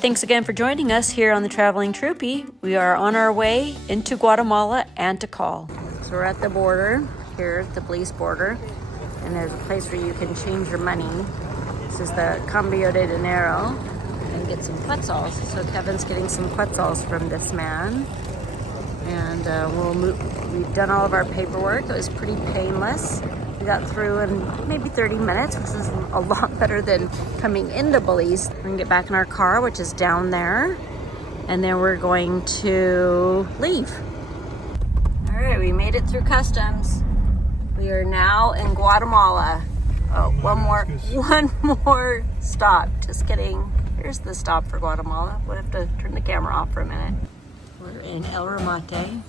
Thanks again for joining us here on the Traveling Troopy. We are on our way into Guatemala and Tikal. So we're at the border here, the Belize border, and there's a place where you can change your money. This is the Cambio de Dinero, and get some quetzals. So Kevin's getting some quetzals from this man, and we've done all of our paperwork. It was pretty painless. We got through in maybe 30 minutes, which is a lot better than coming into Belize. We're gonna get back in our car, which is down there, and then we're going to leave. All right, we made it through customs. We are now in Guatemala. Oh, one more stop. Just kidding. Here's the stop for Guatemala. We'll have to turn the camera off for a minute. We're in El Remate.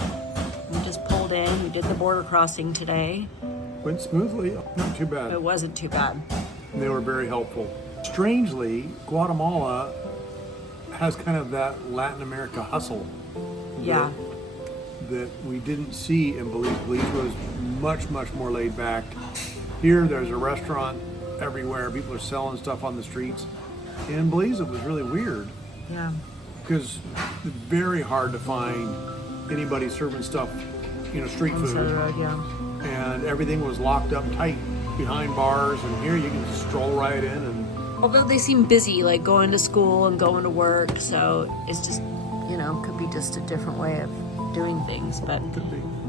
We just pulled in. We did the border crossing today. Went smoothly, not too bad. It wasn't too bad. They were very helpful. Strangely, Guatemala has kind of that Latin America hustle. Yeah. That we didn't see in Belize. Belize was much more laid back. Here, there's a restaurant everywhere. People are selling stuff on the streets. In Belize, it was really weird. Yeah. Because it's very hard to find anybody serving stuff, street food. On the road, yeah. And everything was locked up tight behind bars, and here you can just stroll right in. And although they seem busy, like going to school and going to work, so it's just, could be just a different way of doing things. But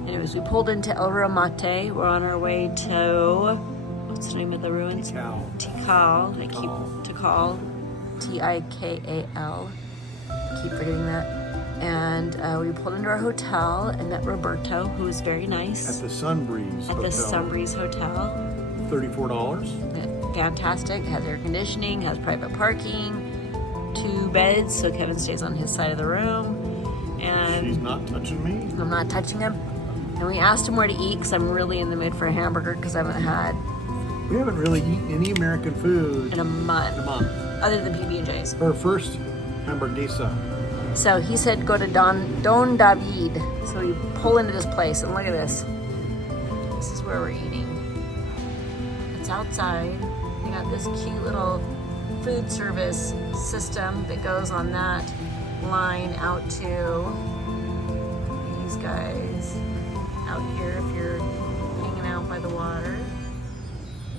anyways, we pulled into El Remate. We're on our way to, what's the name of the ruins? Tikal. Tikal. Tikal. I keep forgetting that. And we pulled into our hotel and met Roberto, who was very nice. At the Sunbreeze Hotel. At the Sunbreeze Hotel. $34. Yeah, fantastic. Has air conditioning, has private parking, 2 beds, so Kevin stays on his side of the room. And she's not touching me. I'm not touching him. And we asked him where to eat because I'm really in the mood for a hamburger because I We haven't really eaten any American food in a month. Other than PB&J's. Her first hamburguesa. So he said go to Don David. So we pull into this place and look at this. This is where we're eating. It's outside. They got this cute little food service system that goes on that line out to these guys out here if you're hanging out by the water.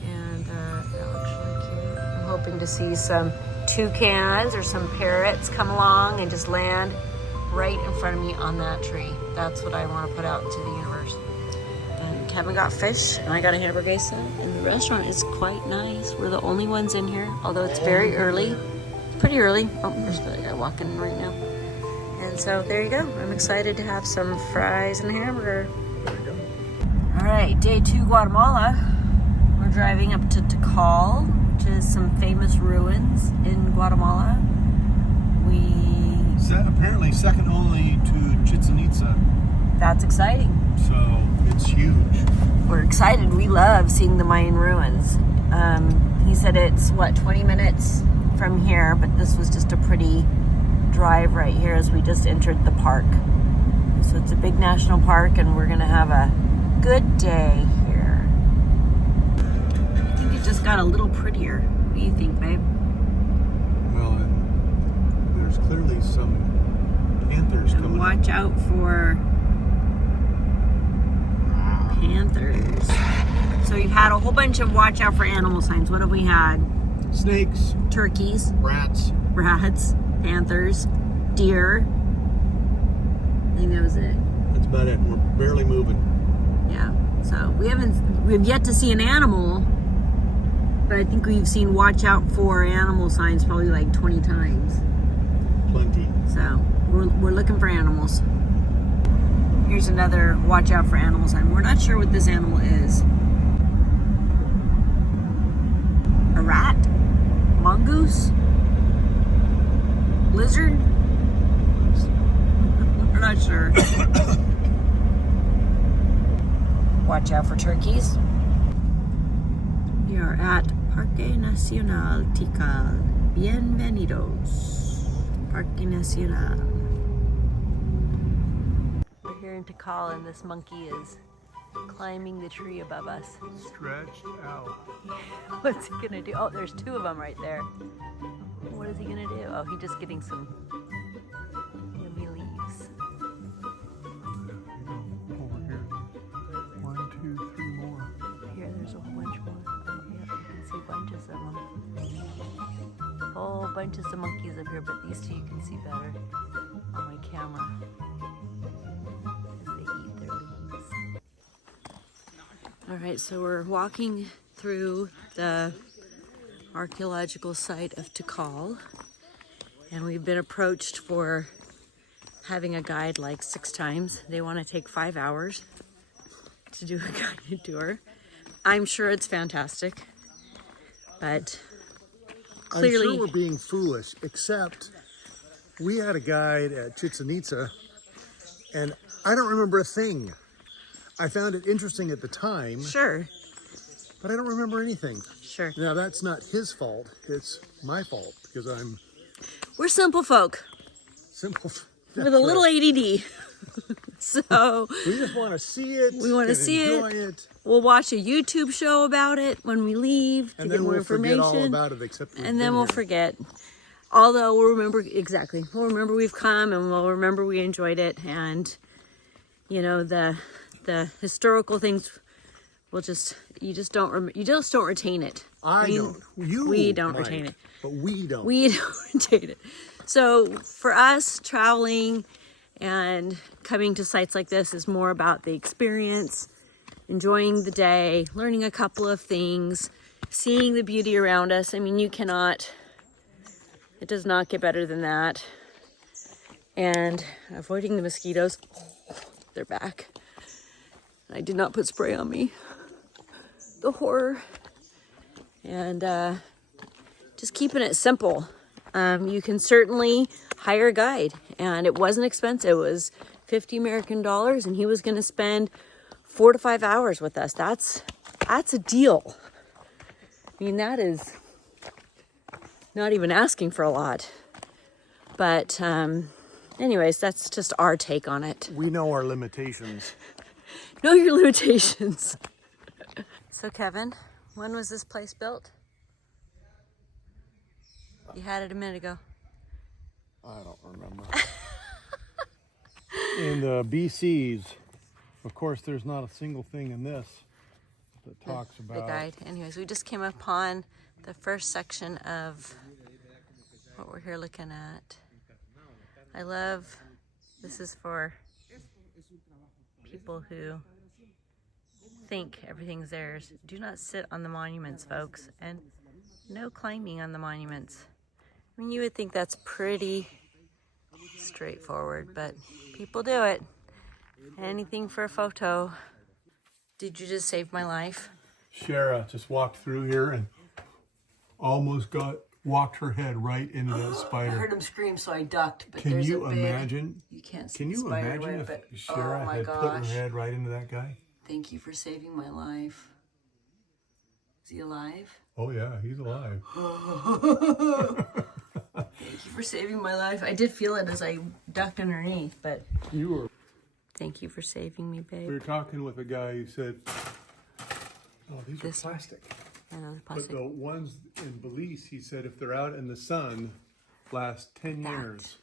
And that looks really cute. I'm hoping to see some toucans or some parrots come along and just land right in front of me on that tree. That's what I want to put out to the universe. And Kevin got fish and I got a hamburguesa, and the restaurant is quite nice. We're the only ones in here, although it's very early. It's pretty early. Oh, there's the guy walking in right now. And so there you go. I'm excited to have some fries and a hamburger. There you go. All right, day 2 Guatemala. We're driving up to Tikal, which is some famous ruins in Guatemala. Apparently second only to Chichen Itza. That's exciting. So it's huge. We're excited. We love seeing the Mayan ruins. He said it's 20 minutes from here, but this was just a pretty drive right here as we just entered the park. So it's a big national park, and we're gonna have a good day here. I think it just got a little prettier. What do you think, babe? Well, and there's clearly some panthers coming. Watch out for panthers. So we've had a whole bunch of watch out for animal signs. What have we had? Snakes. Turkeys. Rats. Panthers. Deer. I think that was it. That's about it. We're barely moving. Yeah. So we've yet to see an animal, but I think we've seen watch out for animal signs probably like 20 times. Plenty. So we're looking for animals. Here's another watch out for animal sign. We're not sure what this animal is. A rat? Mongoose? Lizard? We're not sure. Watch out for turkeys. We are at Parque Nacional Tikal. Bienvenidos. Parque Nacional. We're here in Tikal, and this monkey is climbing the tree above us. Stretched out. What's he gonna do? Oh, there's 2 of them right there. What is he gonna do? Oh, he's just getting some yummy leaves. Over here. 1, 2, 3 more. Here, there's a whole bunch more. Oh, yeah, you can see bunches of them. Whole bunches of monkeys up here, but these two you can see better on my camera as they eat their leaves. All right, so we're walking through the archaeological site of Tikal, and we've been approached for having a guide like 6 times. They want to take 5 hours to do a guided tour. I'm sure it's fantastic, but clearly I'm sure we're being foolish, except we had a guide at Chichen Itza, and I don't remember a thing. I found it interesting at the time, sure. but I don't remember anything. Sure. Now, that's not his fault. It's my fault because We're simple folk simple. with a little ADD. So We just want to see it. we want to and see enjoy it. We'll watch a YouTube show about it when we leave to And get then more we'll information. forget all about it except we've And then been we'll here. forget. Although we'll remember, exactly. We'll remember we've come and we'll remember we enjoyed it. And, you know, the historical things will just, you just don't retain it. I mean, don't. You we don't might, retain it. But we don't. We don't retain it. So for us, traveling and coming to sites like this is more about the experience, enjoying the day, learning a couple of things, seeing the beauty around us. I mean, it does not get better than that. And avoiding the mosquitoes. They're back. I did not put spray on me. The horror. And just keeping it simple. You can certainly hire a guide, and it wasn't expensive. It was $50 American, and he was going to spend 4 to 5 hours with us. That's a deal. I mean, that is not even asking for a lot. But anyways, that's just our take on it. We know our limitations. Know your limitations. So Kevin, when was this place built? You had it a minute ago. I don't remember. In the BCs, of course, there's not a single thing in this that talks The about. guide. Anyways, we just came upon the first section of what we're here looking at. I love, this is for people who think everything's theirs. Do not sit on the monuments, folks, and no climbing on the monuments. I mean, you would think that's pretty straightforward, but people do it. Anything for a photo. Did you just save my life? Shara just walked through here and almost walked her head right into that I spider. heard him scream, so I ducked. But Can there's you a big, imagine? You can't see Can the you spider imagine web, if but Shara oh my had gosh. put her head right into that guy? Thank you for saving my life. Is he alive? Oh yeah, he's alive. Thank you for saving my life. I did feel it as I ducked underneath, but You were. thank you for saving me, We babe. were talking with a guy who said, "Oh, these are This- plastic." I know the But plastic. the ones in Belize, he said, if they're out in the sun, last 10 That. years.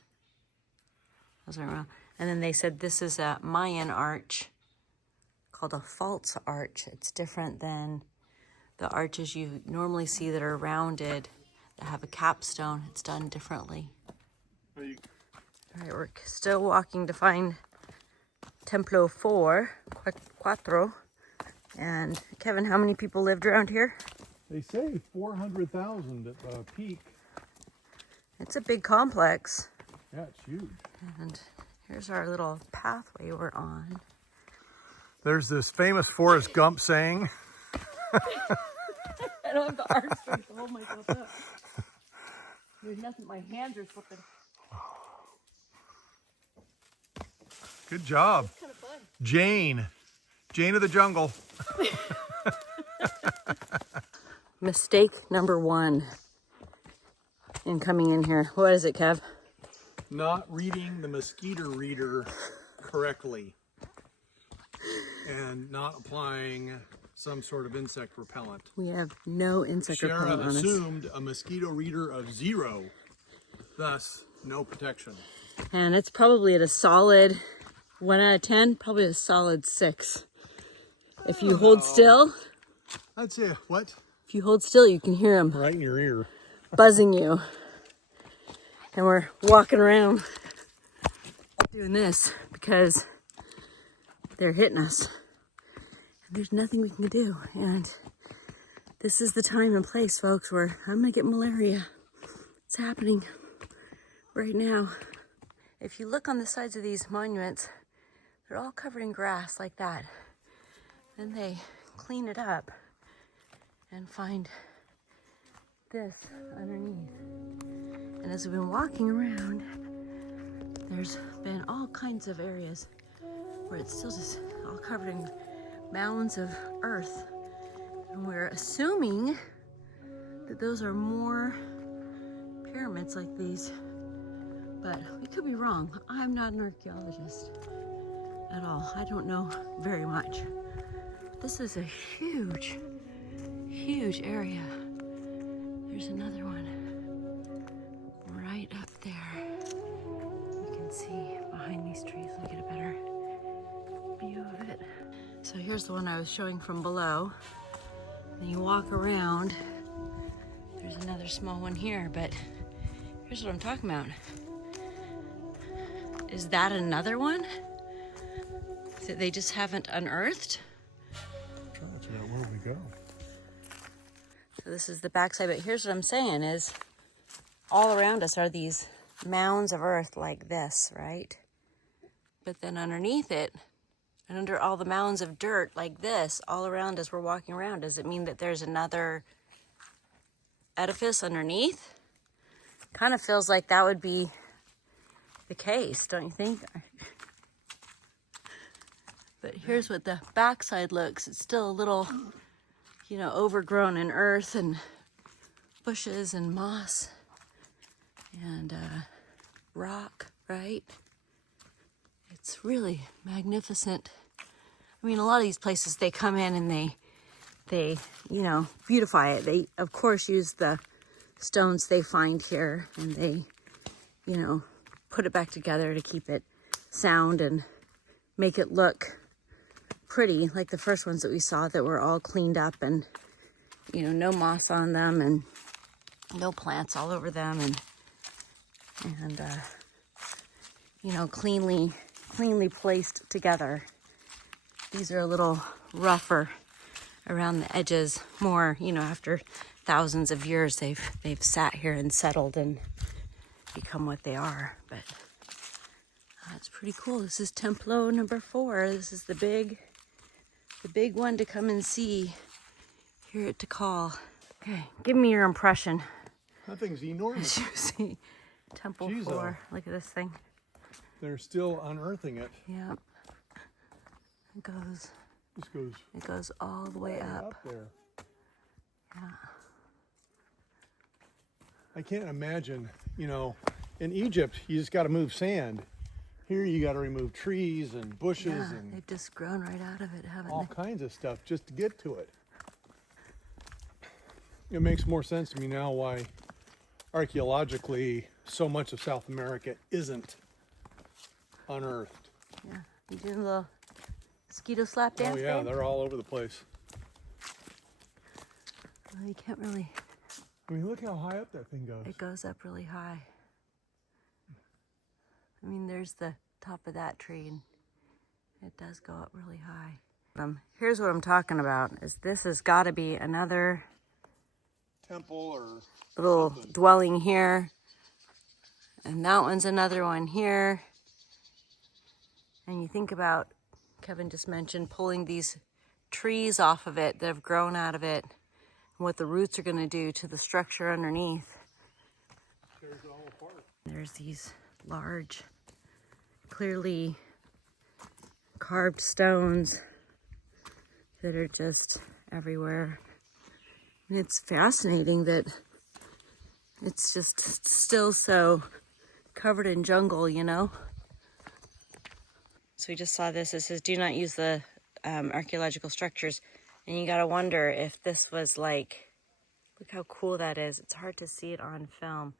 Those are wrong. And then they said this is a Mayan arch called a false arch. It's different than the arches you normally see that are rounded, that have a capstone. It's done differently. All right, we're still walking to find Templo 4, Cuatro. And Kevin, how many people lived around here? They say 400,000 at the peak. It's a big complex. Yeah, it's huge. And here's our little pathway we're on. There's this famous Forrest Gump saying. I don't have the arm strength to hold myself up. There's nothing, my hands are slipping. Good job. It's kind of fun. Jane of the jungle. Mistake number 1 in coming in here. What is it, Kev? Not reading the mosquito reader correctly. And not applying some sort of insect repellent. We have no insect repellent Shara on us. assumed a mosquito reader of 0. thus no protection. And it's probably at a solid 1 out of 10, probably a solid 6. If you hold still, I'd say what? if you hold still, you can hear them Right in your ear. buzzing you. And we're walking around doing this because they're hitting us. And there's nothing we can do. And this is the time and place, folks, where I'm gonna get malaria. It's happening right now. If you look on the sides of these monuments, they're all covered in grass like that. Then they clean it up and find this underneath. And as we've been walking around, there's been all kinds of areas where it's still just all covered in mounds of earth. And we're assuming that those are more pyramids like these, but we could be wrong. I'm not an archaeologist at all. I don't know very much. This is a huge, huge area. There's another one right up there. You can see behind these trees. Let me get a better view of it. So here's the one I was showing from below. Then you walk around. There's another small one here, but here's what I'm talking about. Is that another one that they just haven't unearthed? I'm trying to figure out where we go. So this is the backside, but here's what I'm saying is all around us are these mounds of earth like this, right? But then underneath it, and under all the mounds of dirt like this, all around us we're walking around, does it mean that there's another edifice underneath? Kind of feels like that would be the case, don't you think? But here's what the backside looks. It's still a little, you know, overgrown in earth and bushes and moss and rock, right? It's really magnificent. I mean, a lot of these places, they come in and they, you know, beautify it. They, of course, use the stones they find here and they, you know, put it back together to keep it sound and make it look pretty, like the first ones that we saw that were all cleaned up and, you know, no moss on them and no plants all over them and you know, cleanly placed together. These are a little rougher around the edges, more, you know, after thousands of years they've sat here and settled and become what they are. But it's pretty cool. This is Templo number 4. This is the big one to come and see here at Tikal. Okay, give me your impression. That thing's enormous. As you see, Temple 4. Look at this thing. They're still unearthing it. Yep. It goes all the way up. There. Yeah. I can't imagine, you know, in Egypt, you just got to move sand. Here you got to remove trees and bushes and they've just grown right out of it, haven't all they? kinds of stuff just to get to it. It makes more sense to me now why archaeologically so much of South America isn't unearthed. Yeah, you doing a little mosquito slap dance? Oh yeah, babe? they're all over the place. Well, you can't really. I mean, look how high up that thing goes. It goes up really high. I mean, there's the top of that tree, and it does go up really high. Here's what I'm talking about: is this has got to be another temple or little something. Dwelling here, and that one's another one here. And you think about, Kevin just mentioned pulling these trees off of it that have grown out of it, and what the roots are going to do to the structure underneath. Tears it all apart. There's these large, clearly carved stones that are just everywhere. And it's fascinating that it's just still so covered in jungle, you know? So we just saw this. It says, do not use the archaeological structures. And you gotta wonder if this was like, look how cool that is. It's hard to see it on film.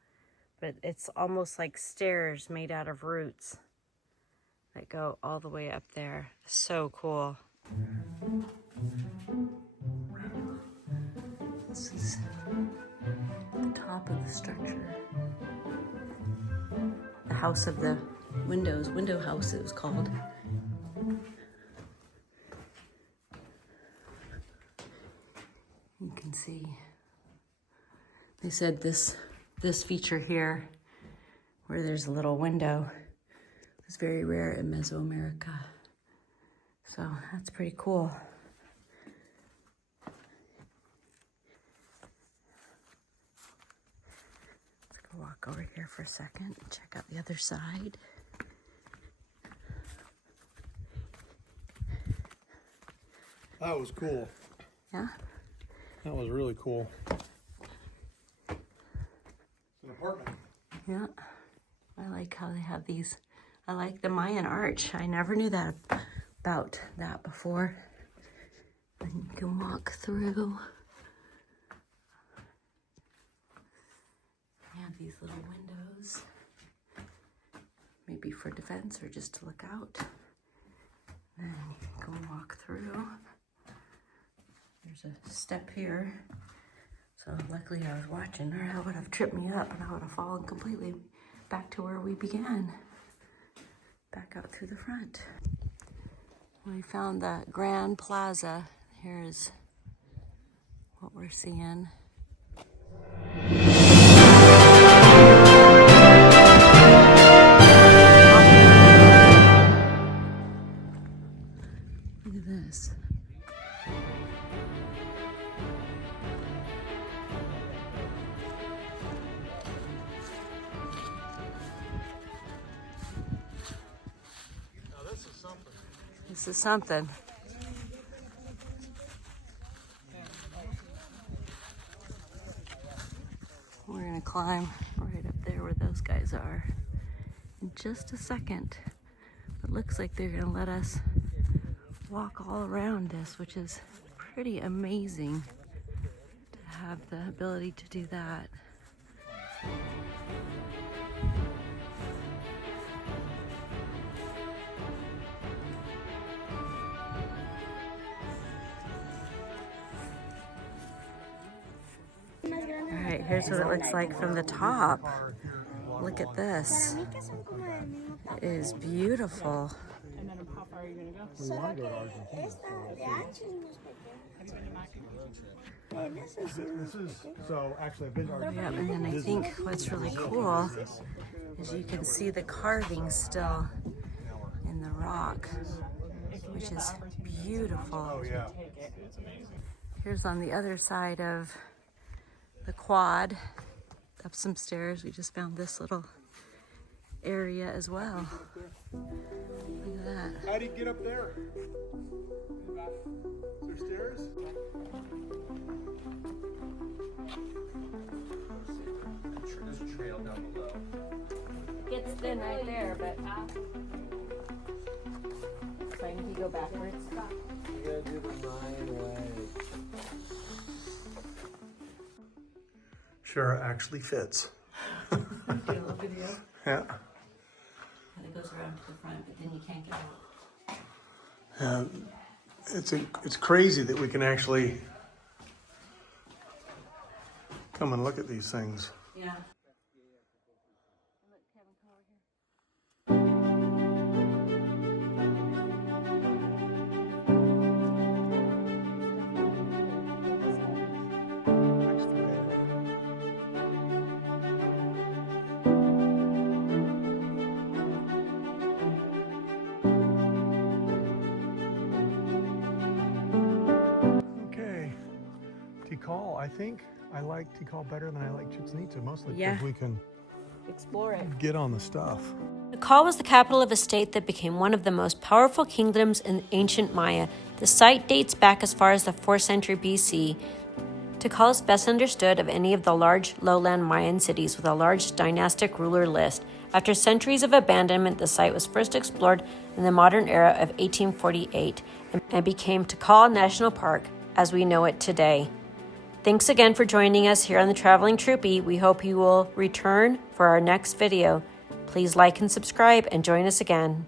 but it's almost like stairs made out of roots that go all the way up there. So cool. This is the top of the structure. The house of the windows, window house it was called. You can see, they said this feature here, where there's a little window, is very rare in Mesoamerica. So that's pretty cool. Let's go walk over here for a second and check out the other side. That was cool. Yeah? That was really cool. It's an apartment. Yeah. I like how they have these. I like the Mayan arch. I never knew that about that before. And you can walk through. They have these little windows. Maybe for defense or just to look out. Then you can go walk through. There's a step here. So luckily I was watching, or that would have tripped me up and I would have fallen completely back to where we began. Back out through the front. We found the Grand Plaza. Here's what we're seeing. Look at this. This is something. We're gonna climb right up there where those guys are in just a second. It looks like they're gonna let us walk all around this, which is pretty amazing to have the ability to do that. All right, here's what it looks like from the top. Look at this. It is beautiful. And then how far are you gonna go? This is so actually I've been to Argentina. Yeah, and then I think what's really cool is you can see the carving still in the rock, which is beautiful. Oh yeah. Here's on the other side of the quad, up some stairs. We just found this little area as well. Look at that. How do you get up there? Is there stairs? There's a trail down below. It's thin right there, but so I need to go backwards. You gotta do the Mayan way. Shara actually fits. Do a little video. Yeah. And it goes around to the front, but then you can't get out. It's crazy that we can actually come and look at these things. Yeah. Okay, Tikal. I think I like Tikal better than I like Chichen Itza, mostly Yeah. because we can Explore it. get on the stuff. Tikal was the capital of a state that became one of the most powerful kingdoms in ancient Maya. The site dates back as far as the 4th century BC. Tikal is best understood of any of the large lowland Mayan cities with a large dynastic ruler list. After centuries of abandonment, the site was first explored in the modern era of 1848 and became Tikal National Park as we know it today. Thanks again for joining us here on the Traveling Troopy. We hope you will return for our next video. Please like and subscribe and join us again.